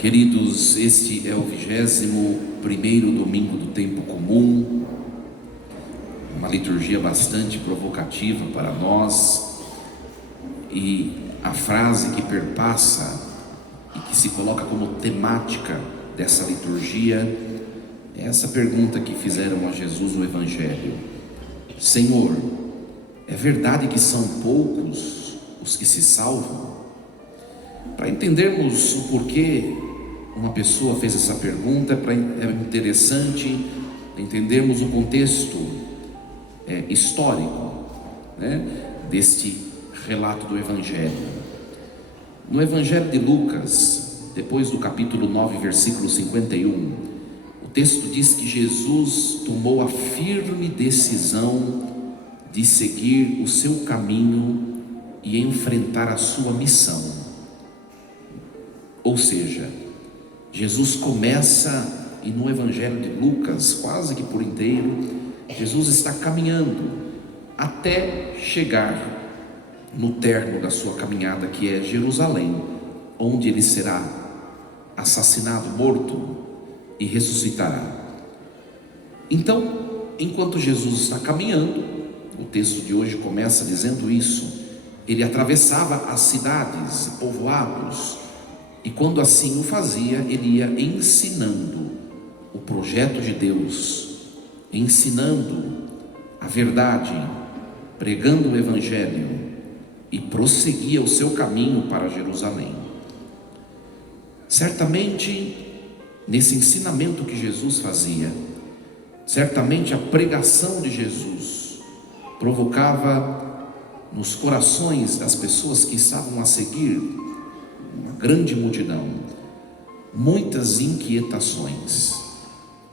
Queridos, este é o 21º domingo do tempo comum, uma liturgia bastante provocativa para nós, e a frase que perpassa e que se coloca como temática dessa liturgia é essa pergunta que fizeram a Jesus no Evangelho: Senhor, é verdade que são poucos os que se salvam? Para entendermos o porquê uma pessoa fez essa pergunta, é interessante entendermos o contexto histórico, deste relato do Evangelho. No Evangelho de Lucas, depois do capítulo 9, versículo 51, o texto diz que Jesus tomou a firme decisão de seguir o seu caminho e enfrentar a sua missão. Ou seja, Jesus começa, e no Evangelho de Lucas, quase que por inteiro, Jesus está caminhando até chegar no término da sua caminhada, que é Jerusalém, onde ele será assassinado, morto e ressuscitará. Então, enquanto Jesus está caminhando, o texto de hoje começa dizendo isso, ele atravessava as cidades e povoados, e quando assim o fazia, ele ia ensinando o projeto de Deus, ensinando a verdade, pregando o Evangelho, e prosseguia o seu caminho para Jerusalém. Certamente, nesse ensinamento que Jesus fazia, certamente a pregação de Jesus provocava nos corações das pessoas que estavam a seguir, uma grande multidão, muitas inquietações.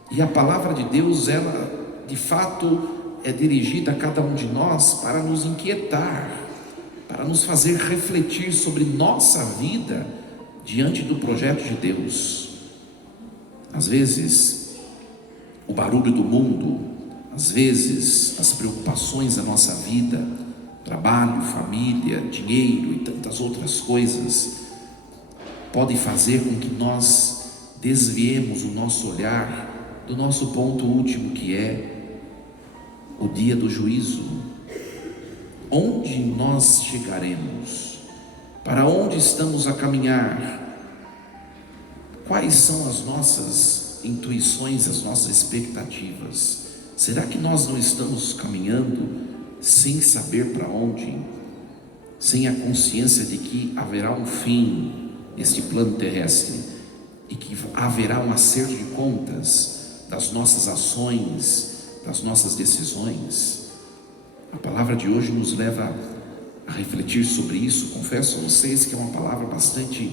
E a palavra de Deus, ela de fato é dirigida a cada um de nós para nos inquietar, para nos fazer refletir sobre nossa vida diante do projeto de Deus. Às vezes, o barulho do mundo, às vezes, as preocupações da nossa vida, trabalho, família, dinheiro e tantas outras coisas, podem fazer com que nós desviemos o nosso olhar do nosso ponto último, que é o dia do juízo. Onde nós chegaremos? Para onde estamos a caminhar? Quais são as nossas intuições, as nossas expectativas? Será que nós não estamos caminhando sem saber para onde? Sem a consciência de que haverá um fim neste plano terrestre e que haverá um acerto de contas das nossas ações, das nossas decisões? A palavra de hoje nos leva a refletir sobre isso. Confesso a vocês que é uma palavra bastante,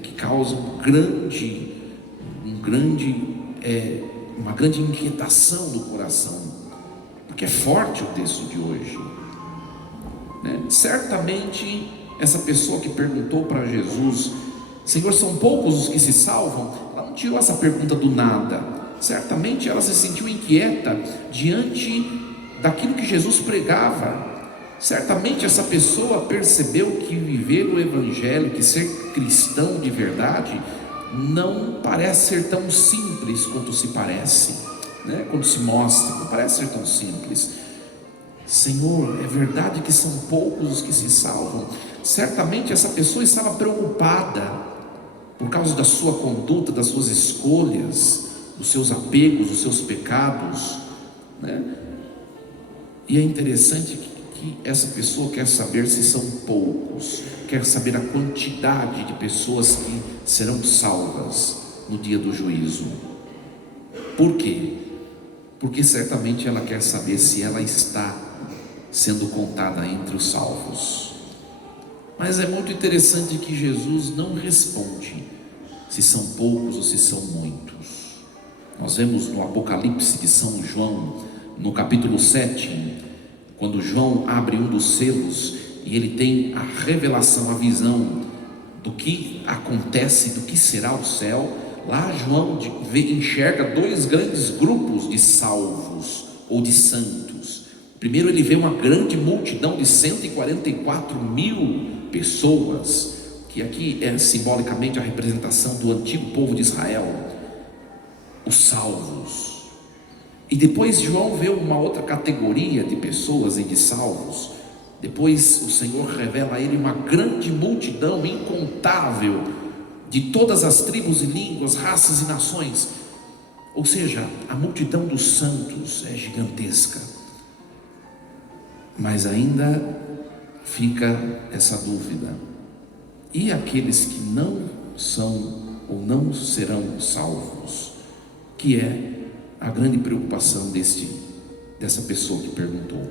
que causa uma grande inquietação no coração, porque é forte o texto de hoje, Certamente essa pessoa que perguntou para Jesus: Senhor, são poucos os que se salvam? Ela não tirou essa pergunta do nada. Certamente ela se sentiu inquieta diante daquilo que Jesus pregava. Certamente essa pessoa percebeu que viver o Evangelho, que ser cristão de verdade, não parece ser tão simples quanto se parece, quando se mostra, não parece ser tão simples. Senhor, é verdade que são poucos os que se salvam? Certamente essa pessoa estava preocupada por causa da sua conduta, das suas escolhas, dos seus apegos, dos seus pecados, E é interessante que essa pessoa quer saber se são poucos, quer saber a quantidade de pessoas que serão salvas no dia do juízo. Por quê? Porque certamente ela quer saber se ela está sendo contada entre os salvos. Mas é muito interessante que Jesus não responde se são poucos ou se são muitos. Nós vemos no Apocalipse de São João, no capítulo 7, quando João abre um dos selos e ele tem a revelação, a visão do que acontece, do que será o céu. Lá João enxerga dois grandes grupos de salvos ou de santos. Primeiro ele vê uma grande multidão de 144 mil pessoas que aqui é simbolicamente a representação do antigo povo de Israel, os salvos. E depois João vê uma outra categoria de pessoas e de salvos. Depois o Senhor revela a ele uma grande multidão incontável, de todas as tribos e línguas, raças e nações. Ou seja, a multidão dos santos é gigantesca. Mas ainda fica essa dúvida: e aqueles que não são ou não serão salvos? Que é a grande preocupação dessa pessoa que perguntou.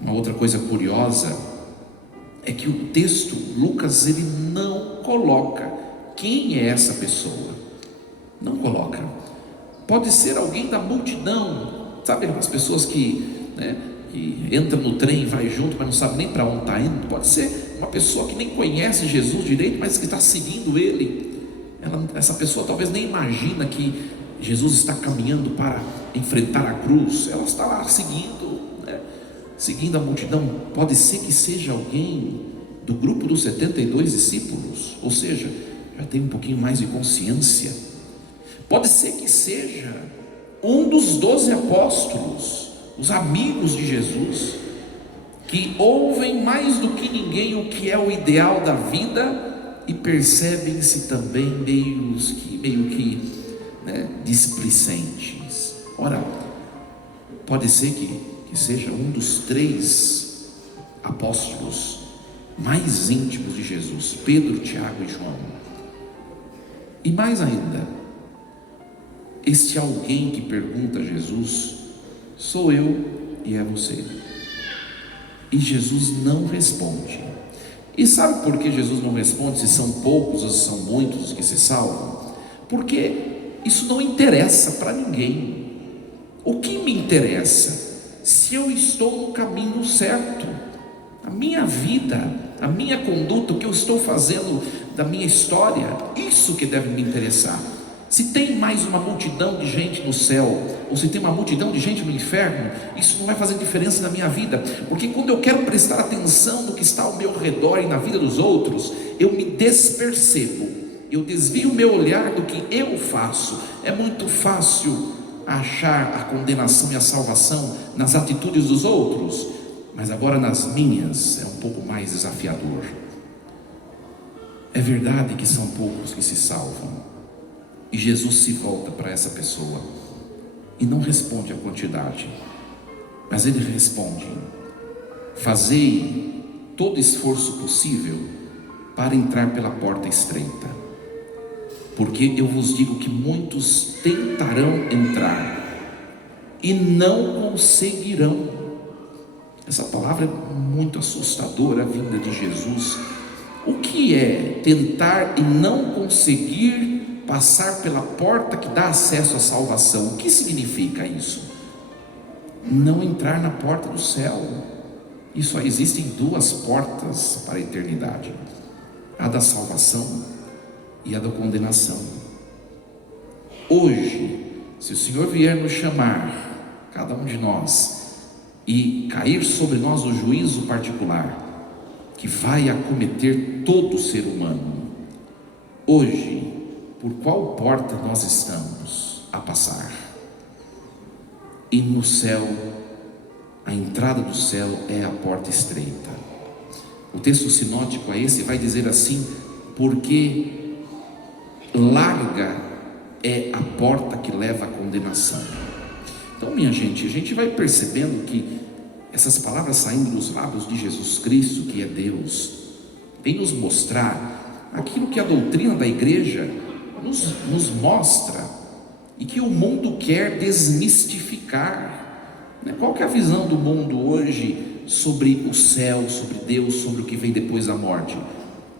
Uma outra coisa curiosa é que o texto, Lucas, ele não coloca quem é essa pessoa. Não coloca. Pode ser alguém da multidão, sabe, as pessoas que entram no trem e vai junto, mas não sabe nem para onde está indo. Pode ser uma pessoa que nem conhece Jesus direito, mas que está seguindo ele. Essa pessoa talvez nem imagina que Jesus está caminhando para enfrentar a cruz. Ela está lá seguindo a multidão. Pode ser que seja alguém do grupo dos 72 discípulos, ou seja, já tem um pouquinho mais de consciência. Pode ser que seja um dos 12 apóstolos, os amigos de Jesus, que ouvem mais do que ninguém o que é o ideal da vida e percebem-se também meio que displicentes. Ora, pode ser que seja um dos 3 apóstolos mais íntimos de Jesus, Pedro, Tiago e João. E mais ainda, este alguém que pergunta a Jesus: sou eu e é você? E Jesus não responde. E sabe por que Jesus não responde, se são poucos ou se são muitos os que se salvam? Porque isso não interessa para ninguém. O que me interessa? Se eu estou no caminho certo, a minha vida, a minha conduta, o que eu estou fazendo da minha história, isso que deve me interessar. Se tem mais uma multidão de gente no céu, ou se tem uma multidão de gente no inferno, isso não vai fazer diferença na minha vida, porque quando eu quero prestar atenção no que está ao meu redor e na vida dos outros, eu me despercebo, eu desvio o meu olhar do que eu faço. É muito fácil achar a condenação e a salvação nas atitudes dos outros, mas agora nas minhas é um pouco mais desafiador. É verdade que são poucos que se salvam, e Jesus se volta para essa pessoa e não responde a quantidade, mas ele responde: fazei todo esforço possível para entrar pela porta estreita, porque eu vos digo que muitos tentarão entrar e não conseguirão. Essa palavra é muito assustadora, vinda de Jesus. O que é tentar e não conseguir passar pela porta que dá acesso à salvação? O que significa isso? Não entrar na porta do céu. E só existem 2 portas para a eternidade: a da salvação e a da condenação. Hoje, se o Senhor vier nos chamar, cada um de nós, e cair sobre nós o juízo particular que vai acometer todo ser humano, hoje, por qual porta nós estamos a passar? E no céu, a entrada do céu é a porta estreita. O texto sinótico a esse vai dizer assim: porque larga é a porta que leva à condenação. Então, minha gente, a gente vai percebendo que essas palavras saindo dos lábios de Jesus Cristo, que é Deus, vem nos mostrar aquilo que a doutrina da igreja nos mostra e que o mundo quer desmistificar. Qual que é a visão do mundo hoje sobre o céu, sobre Deus, sobre o que vem depois da morte?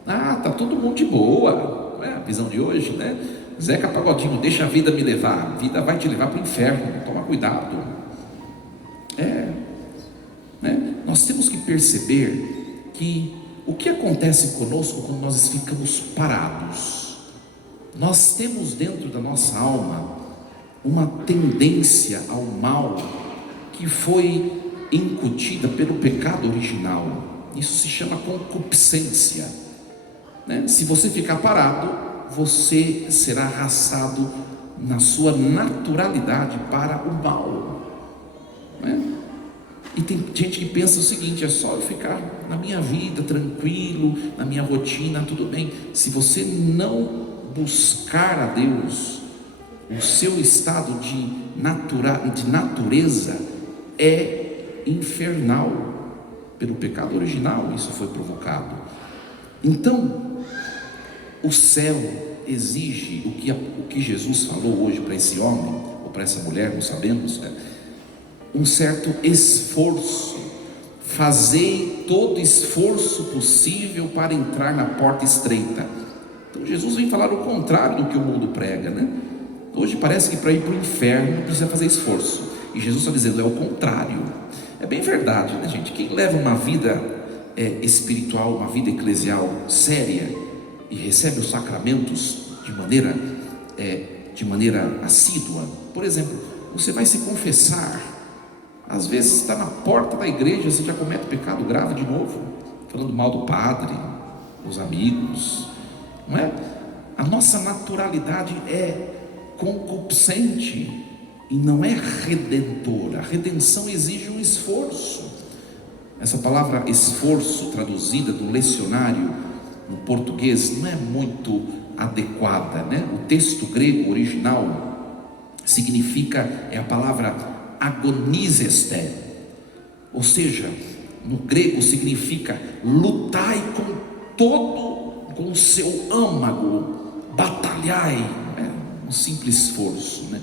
Tá todo mundo de boa, não é a visão de hoje, né? Zeca Pagodinho, deixa a vida me levar, a vida vai te levar para o inferno, toma cuidado. Nós temos que perceber que o que acontece conosco quando nós ficamos parados? Nós temos dentro da nossa alma uma tendência ao mal que foi incutida pelo pecado original. Isso se chama concupiscência. né? Se você ficar parado, você será arrastado na sua naturalidade para o mal, né? E tem gente que pensa o seguinte: é só eu ficar na minha vida tranquilo, na minha rotina, tudo bem. Se você não buscar a Deus, o seu estado de natureza é infernal. Pelo pecado original isso foi provocado. Então o céu exige o que Jesus falou hoje para esse homem ou para essa mulher, não sabemos, né? Um certo esforço. Fazei todo esforço possível para entrar na porta estreita. Então Jesus vem falar o contrário do que o mundo prega, né? Hoje parece que para ir para o inferno precisa fazer esforço, e Jesus está dizendo é o contrário. É bem verdade, né, gente? Quem leva uma vida espiritual, uma vida eclesial séria e recebe os sacramentos de maneira assídua, por exemplo, você vai se confessar. Às vezes está na porta da igreja, você já comete pecado grave de novo, falando mal do padre, dos amigos, não é? A nossa naturalidade é concupiscente e não é redentora. A redenção exige um esforço. Essa palavra esforço, traduzida do lecionário no português, não é muito adequada, né? O texto grego original é a palavra agonizeste, ou seja, no grego significa lutai com o seu âmago, batalhai, um simples esforço, né?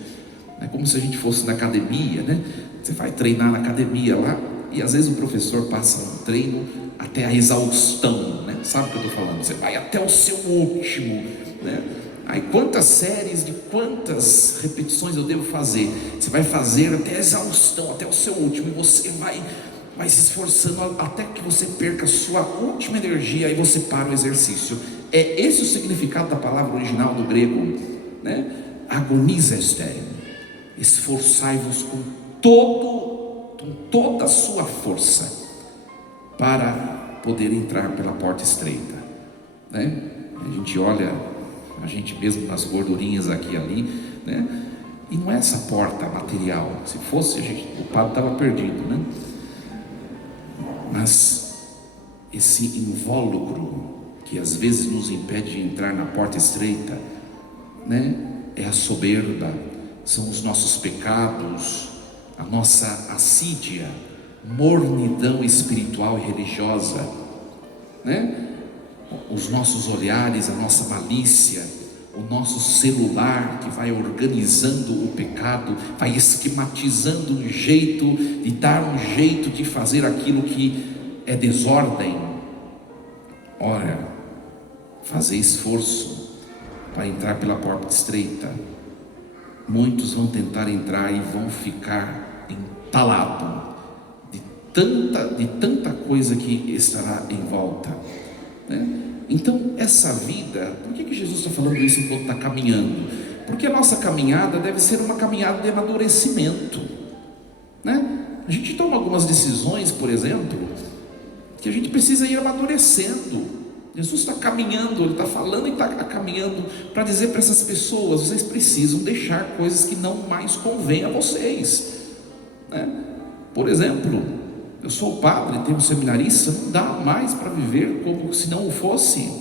É como se a gente fosse na academia, né? Você vai treinar na academia lá, e às vezes o professor passa um treino até a exaustão, né? Sabe o que eu estou falando? Você vai até o seu último, né? Aí quantas séries de quantas repetições eu devo fazer? Você vai fazer até a exaustão, até o seu último, e você vai se esforçando até que você perca a sua última energia, aí você para o exercício. É esse o significado da palavra original do grego, né? Agonizeste, esforçai-vos com toda a sua força para poder entrar pela porta estreita, né? A gente olha a gente mesmo nas gordurinhas aqui e ali, né? E não é essa porta material. Se fosse, o padre estava perdido, né? Mas esse invólucro que às vezes nos impede de entrar na porta estreita, né? É a soberba, são os nossos pecados, a nossa assídia, mornidão espiritual e religiosa, né? Os nossos olhares, a nossa malícia, o nosso celular que vai organizando o pecado, vai esquematizando um jeito de dar um jeito de fazer aquilo que é desordem. Ora, fazer esforço para entrar pela porta estreita. Muitos vão tentar entrar e vão ficar entalados de tanta coisa que estará em volta, né? Então essa vida, por que Jesus está falando isso enquanto está caminhando? Porque a nossa caminhada deve ser uma caminhada de amadurecimento, né? A gente toma algumas decisões, por exemplo, que a gente precisa ir amadurecendo. Jesus está caminhando, Ele está falando e está caminhando para dizer para essas pessoas: vocês precisam deixar coisas que não mais convêm a vocês, né? Por exemplo, eu sou padre, tenho um seminarista, não dá mais para viver como se não o fosse.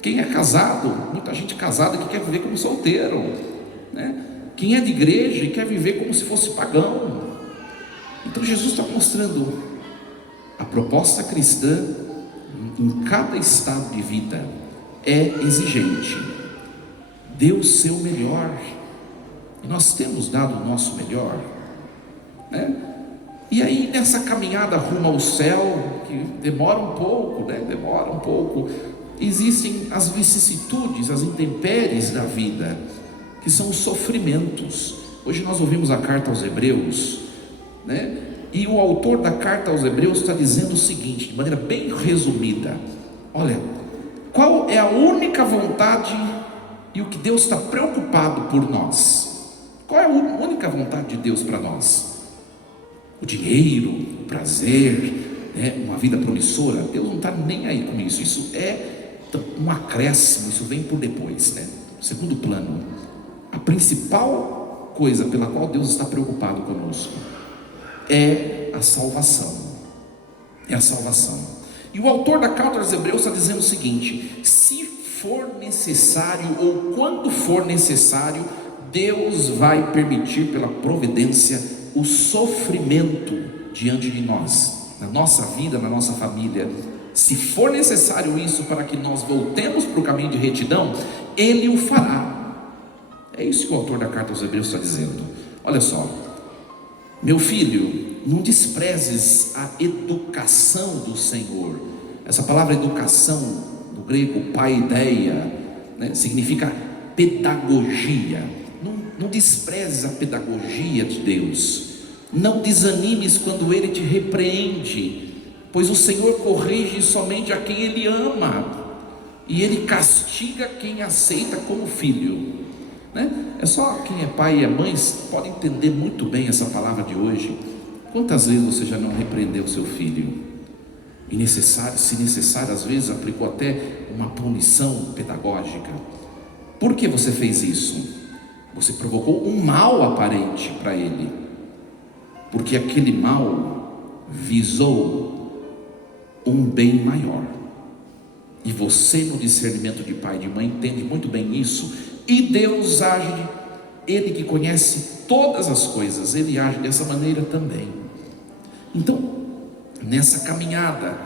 Quem é casado, muita gente casada que quer viver como solteiro, né? Quem é de igreja e quer viver como se fosse pagão. Então Jesus está mostrando a proposta cristã em cada estado de vida é exigente. Dê o seu melhor, e nós temos dado o nosso melhor, né? E aí nessa caminhada rumo ao céu, que demora um pouco, existem as vicissitudes, as intempéries da vida, que são os sofrimentos. Hoje nós ouvimos a carta aos Hebreus, né? E o autor da carta aos Hebreus está dizendo o seguinte, de maneira bem resumida: olha, qual é a única vontade e o que Deus está preocupado por nós? Qual é a única vontade de Deus para nós? O dinheiro, o prazer, né? Uma vida promissora? Deus não está nem aí com isso. Isso é um acréscimo, isso vem por depois, né? Segundo plano, a principal coisa pela qual Deus está preocupado conosco é a salvação. É a salvação. E o autor da carta aos Hebreus está dizendo o seguinte: se for necessário, ou quando for necessário, Deus vai permitir pela providência o sofrimento diante de nós, na nossa vida, na nossa família. Se for necessário isso para que nós voltemos para o caminho de retidão, Ele o fará. É isso que o autor da carta aos Hebreus está dizendo. Olha só: meu filho, não desprezes a educação do Senhor. Essa palavra educação, do grego paideia, né, significa pedagogia. Não desprezes a pedagogia de Deus. Não desanimes quando Ele te repreende, pois o Senhor corrige somente a quem Ele ama, e Ele castiga quem aceita como filho, né? É só quem é pai e é mãe pode entender muito bem essa palavra de hoje. Quantas vezes você já não repreendeu seu filho? E se necessário, às vezes aplicou até uma punição pedagógica. Por que você fez isso? Você provocou um mal aparente para ele, porque aquele mal visou um bem maior. E você, no discernimento de pai e de mãe, entende muito bem isso. E Deus age, Ele que conhece todas as coisas, Ele age dessa maneira também. Então, nessa caminhada,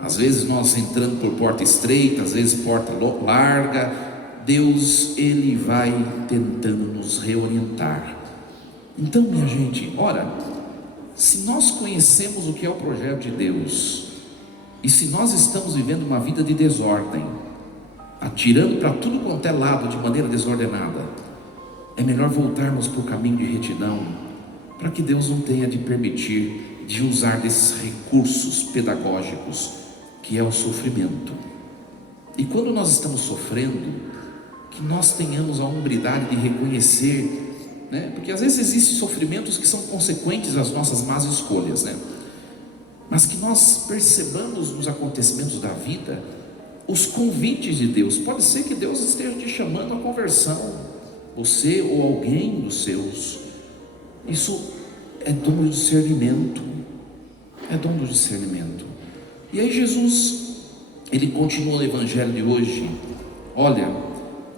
às vezes nós entrando por porta estreita, às vezes porta larga, Deus, Ele vai tentando nos reorientar. Então, minha gente, ora, se nós conhecemos o que é o projeto de Deus, e se nós estamos vivendo uma vida de desordem, atirando para tudo quanto é lado de maneira desordenada, é melhor voltarmos para o caminho de retidão, para que Deus não tenha de permitir de usar desses recursos pedagógicos, que é o sofrimento. E quando nós estamos sofrendo, que nós tenhamos a hombridade de reconhecer, né? Porque às vezes existem sofrimentos que são consequentes às nossas más escolhas, né? Mas que nós percebamos nos acontecimentos da vida os convites de Deus. Pode ser que Deus esteja te chamando à conversão, você ou alguém dos seus. Isso é dom do discernimento. É dom do discernimento. E aí Jesus, Ele continua no evangelho de hoje. Olha,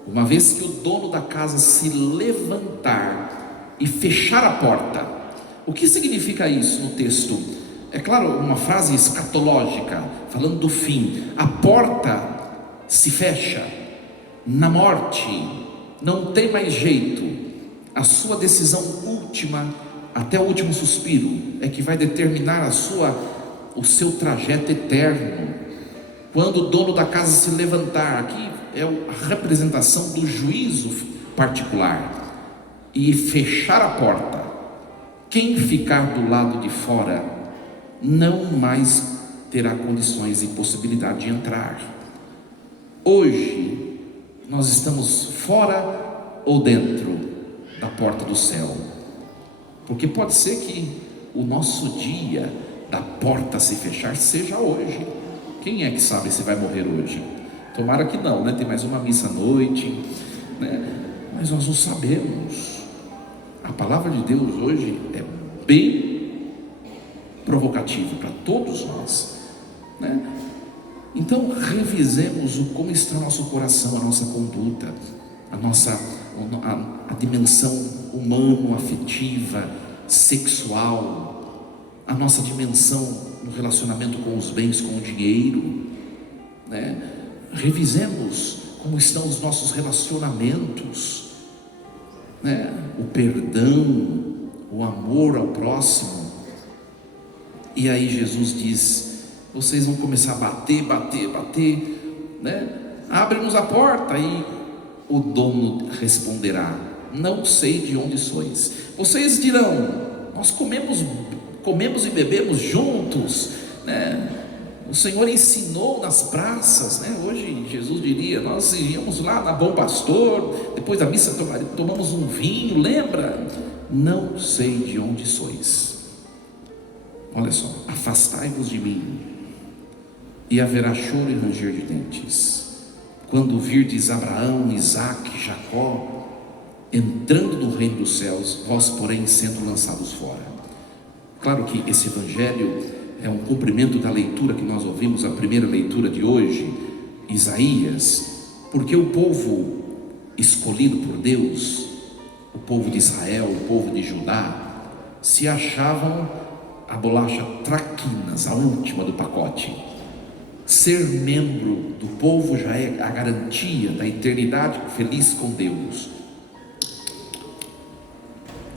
uma vez que o dono da casa se levantar e fechar a porta. O que significa isso no texto? É claro, uma frase escatológica, falando do fim. A porta se fecha. Na morte não tem mais jeito. A sua decisão última, até o último suspiro, é que vai determinar o seu trajeto eterno. Quando o dono da casa se levantar, aqui é a representação do juízo particular, e fechar a porta, quem ficar do lado de fora não mais terá condições e possibilidade de entrar. Hoje nós estamos fora ou dentro da porta do céu? Porque pode ser que o nosso dia da porta se fechar seja hoje. Quem é que sabe se vai morrer hoje? Tomara que não, né? Tem mais uma missa à noite, né? Mas nós não sabemos. A palavra de Deus hoje é bem provocativa para todos nós, né? Então revisemos como está nosso coração, a nossa conduta, a dimensão humana, afetiva, sexual, a nossa dimensão no relacionamento com os bens, com o dinheiro, né? Revisemos como estão os nossos relacionamentos, né? O perdão, o amor ao próximo. E aí Jesus diz: vocês vão começar a bater, né? Abre-nos a porta. E o dono responderá: não sei de onde sois. Vocês dirão: nós comemos e bebemos juntos, né? O Senhor ensinou nas praças, né? Hoje Jesus diria: nós íamos lá na Bom Pastor, depois da missa tomamos um vinho, lembra? Não sei de onde sois. Olha só: afastai-vos de mim, e haverá choro e ranger de dentes. quando virdes Abraão, Isaque, Jacó entrando no reino dos céus, vós porém sendo lançados fora. Claro que esse evangelho é um cumprimento da leitura que nós ouvimos, a primeira leitura de hoje, Isaías, porque o povo escolhido por Deus, o povo de Israel, o povo de Judá, se achavam a bolacha traquinas, a última do pacote. Ser membro do povo já é a garantia da eternidade feliz com Deus.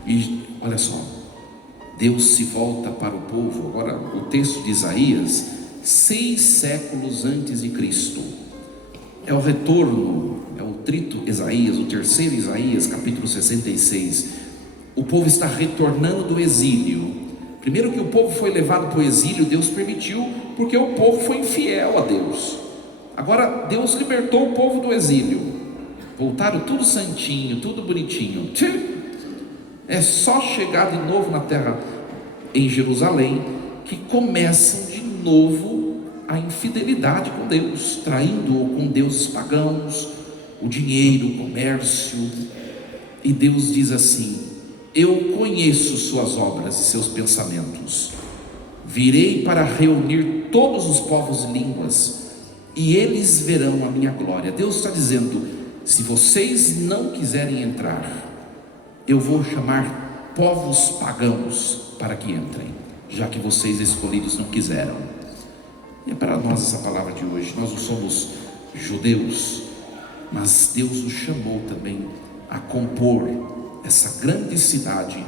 E olha só, Deus se volta para o povo. Agora o texto de Isaías, 6 séculos antes de Cristo, é o retorno, é o trito Isaías, o terceiro Isaías, capítulo 66. O povo está retornando do exílio. Primeiro que o povo foi levado para o exílio, Deus permitiu, porque o povo foi infiel a Deus. Agora Deus libertou o povo do exílio, voltaram tudo santinho, tudo bonitinho. É só chegar de novo na terra, em Jerusalém, que começam de novo a infidelidade com Deus, traindo-o com deuses pagãos, o dinheiro, o comércio. E Deus diz assim: eu conheço suas obras e seus pensamentos. Virei para reunir todos os povos e línguas, e eles verão a minha glória. Deus está dizendo: se vocês não quiserem entrar, eu vou chamar povos pagãos para que entrem, já que vocês escolhidos não quiseram. E é para nós essa palavra de hoje. Nós não somos judeus, mas Deus nos chamou também a compor essa grande cidade,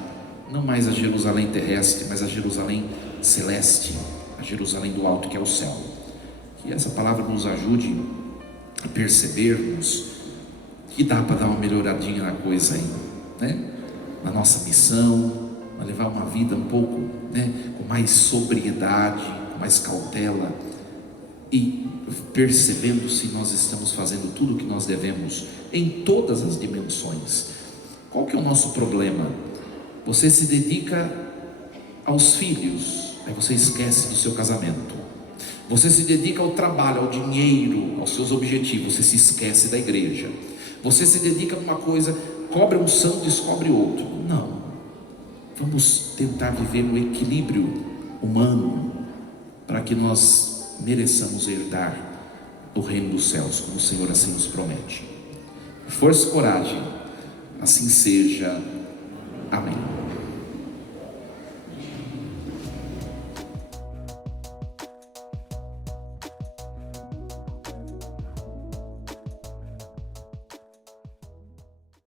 não mais a Jerusalém terrestre, mas a Jerusalém celeste, a Jerusalém do alto, que é o céu. Que essa palavra nos ajude a percebermos que dá para dar uma melhoradinha na coisa aí, né? Na nossa missão, a levar uma vida um pouco, né, com mais sobriedade, com mais cautela, e percebendo se nós estamos fazendo tudo o que nós devemos em todas as dimensões. Qual que é o nosso problema? Você se dedica aos filhos, aí você esquece do seu casamento. Você se dedica ao trabalho, ao dinheiro, aos seus objetivos, você se esquece da igreja. Você se dedica a uma coisa, cobre um santo, descobre outro. Não, vamos tentar viver no equilíbrio humano, para que nós mereçamos herdar o reino dos céus, como o Senhor assim nos promete. Força e coragem, assim seja. Amém.